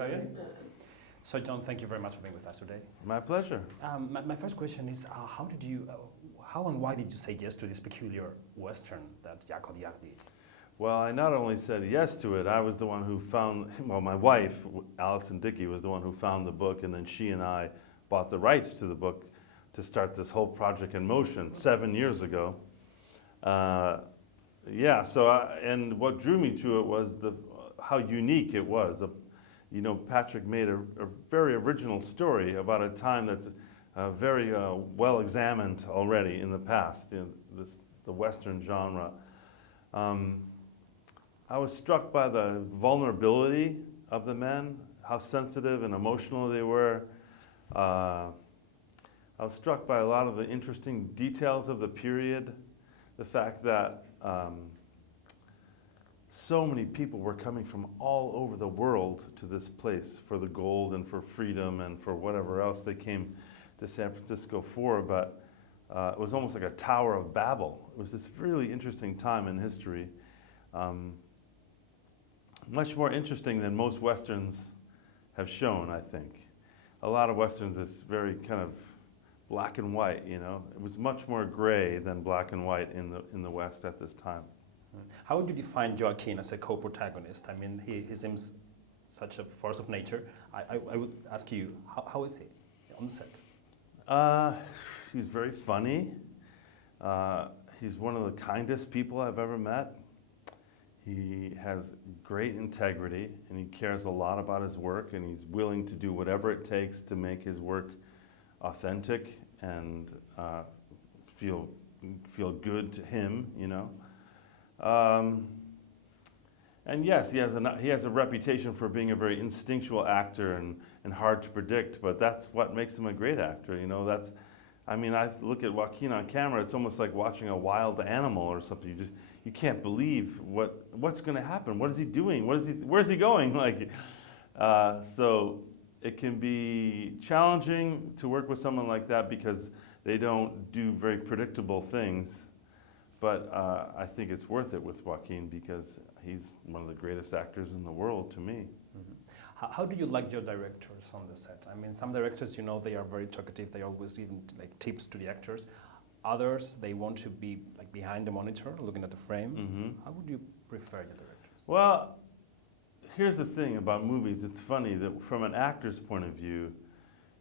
¿Está bien? So, John, thank you very much for being with us today. My pleasure. My first question is, how and why did you say yes to this peculiar Western that Jacques Audiard did? Well, I not only said yes to it, I was the one who found, well, my wife, Alison Dickey, was the one who found the book, and then she and I bought the rights to the book to start this whole project in motion 7 years ago. And what drew me to it was how unique it was. Patrick made a very original story about a time that's very well examined already in the past, the Western genre. I was struck by the vulnerability of the men, how sensitive and emotional they were. I was struck by a lot of the interesting details of the period, the fact that so many people were coming from all over the world to this place for the gold and for freedom and for whatever else they came to San Francisco for, but it was almost like a Tower of Babel. It was this really interesting time in history. Much more interesting than most Westerns have shown, I think. A lot of Westerns is very kind of black and white, It was much more gray than black and white in the West at this time. How would you define Joaquin as a co-protagonist? I mean, he seems such a force of nature. I would ask you, how is he on the set? He's very funny. He's one of the kindest people I've ever met. He has great integrity, and he cares a lot about his work, and he's willing to do whatever it takes to make his work authentic and feel good to him, And yes, he has a reputation for being a very instinctual actor and hard to predict, but that's what makes him a great actor, I look at Joaquin on camera, it's almost like watching a wild animal or something. You can't believe what's going to happen. What is he doing? Where's he going? So it can be challenging to work with someone like that because they don't do very predictable things. But I think it's worth it with Joaquin because he's one of the greatest actors in the world to me. Mm-hmm. How do you like your directors on the set? I mean, some directors, they are very talkative. They always even like tips to the actors. Others, they want to be like behind the monitor, looking at the frame. Mm-hmm. How would you prefer your directors? Well, here's the thing about movies. It's funny that from an actor's point of view,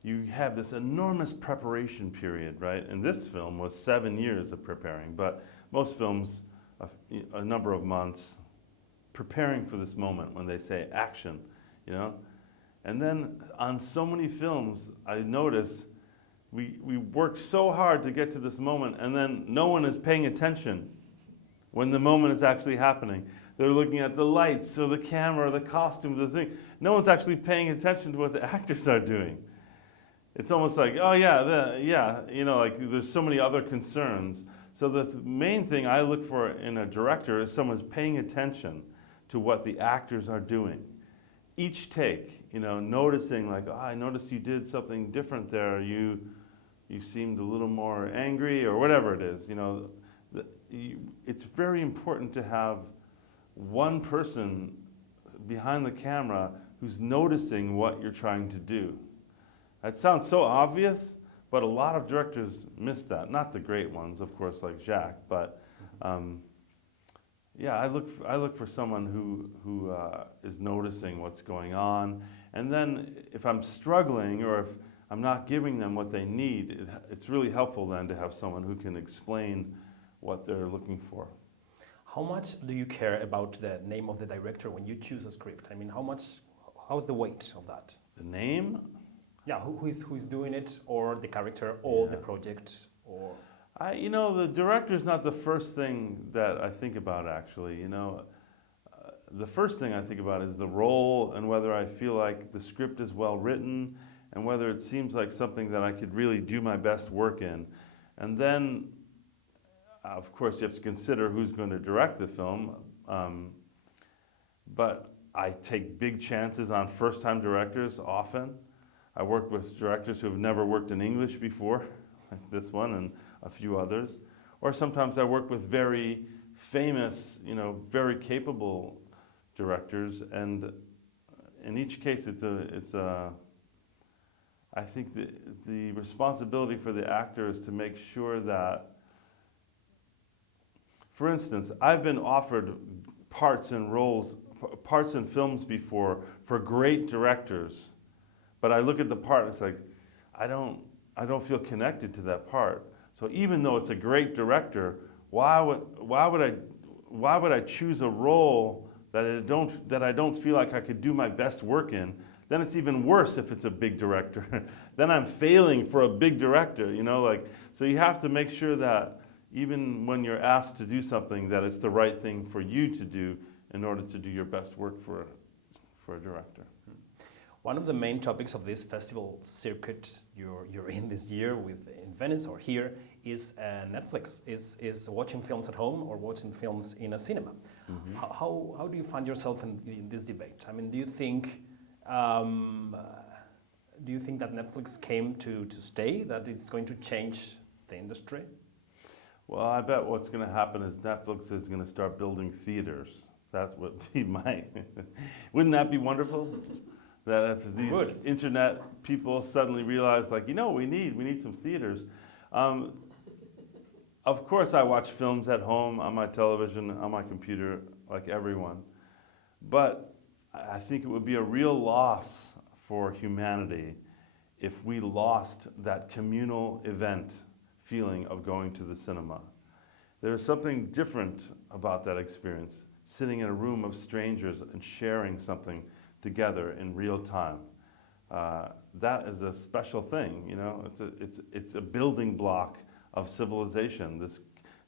you have this enormous preparation period, right? And this film was 7 years of preparing, but most films, a number of months preparing for this moment when they say action, And then on so many films, I notice we work so hard to get to this moment, and then no one is paying attention when the moment is actually happening. They're looking at the lights or the camera or the costume, the thing. No one's actually paying attention to what the actors are doing. It's almost like, oh yeah, there's so many other concerns. So the main thing I look for in a director is someone's paying attention to what the actors are doing. Each take, noticing like, I noticed you did something different there. You seemed a little more angry or whatever it is. It's very important to have one person behind the camera who's noticing what you're trying to do. That sounds so obvious, but a lot of directors miss that. Not the great ones, of course, like Jacques, but I look for someone who is noticing what's going on. And then if I'm struggling or if I'm not giving them what they need, it's really helpful then to have someone who can explain what they're looking for. How much do you care about the name of the director when you choose a script? I mean, how's the weight of that? The name? Yeah, who is doing it, or the character, or the project, or... the director's not the first thing that I think about, actually. The first thing I think about is the role and whether I feel like the script is well written and whether it seems like something that I could really do my best work in. And then, of course, you have to consider who's going to direct the film. But I take big chances on first-time directors often. I work with directors who have never worked in English before, like this one and a few others. Or sometimes I work with very famous, very capable directors, and in each case, I think the responsibility for the actor is to make sure that, for instance, I've been offered parts in films before for great directors, but I look at the part and it's like, I don't feel connected to that part. So even though it's a great director, why would I choose a role that I don't feel like I could do my best work in? Then it's even worse if it's a big director. Then I'm failing for a big director, you know, like, so you have to make sure that even when you're asked to do something, that it's the right thing for you to do in order to do your best work for a director. One of the main topics of this festival circuit you're in this year in Venice or here is Netflix, is watching films at home or watching films in a cinema. Mm-hmm. How do you find yourself in this debate? I mean, do you think that Netflix came to stay, that it's going to change the industry? Well, I bet what's going to happen is Netflix is going to start building theaters. That would be wouldn't that be wonderful? That if these internet people suddenly realize, like, you know, we need some theaters. Of course, I watch films at home, on my television, on my computer, like everyone. But I think it would be a real loss for humanity if we lost that communal event feeling of going to the cinema. There's something different about that experience, sitting in a room of strangers and sharing something together in real time. That is a special thing, you know. It's a building block of civilization.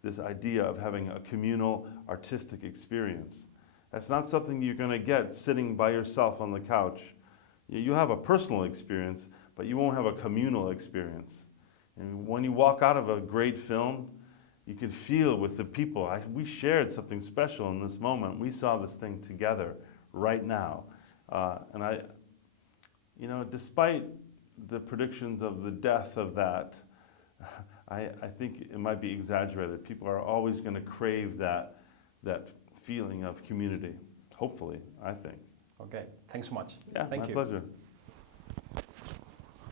This idea of having a communal artistic experience. That's not something you're going to get sitting by yourself on the couch. You have a personal experience, but you won't have a communal experience. And when you walk out of a great film, you can feel with the people. We shared something special in this moment. We saw this thing together right now. And you know, despite the predictions of the death of that, I think it might be exaggerated. People are always going to crave that feeling of community. Hopefully, I think. Okay, thanks so much. Yeah, Thank my you. pleasure.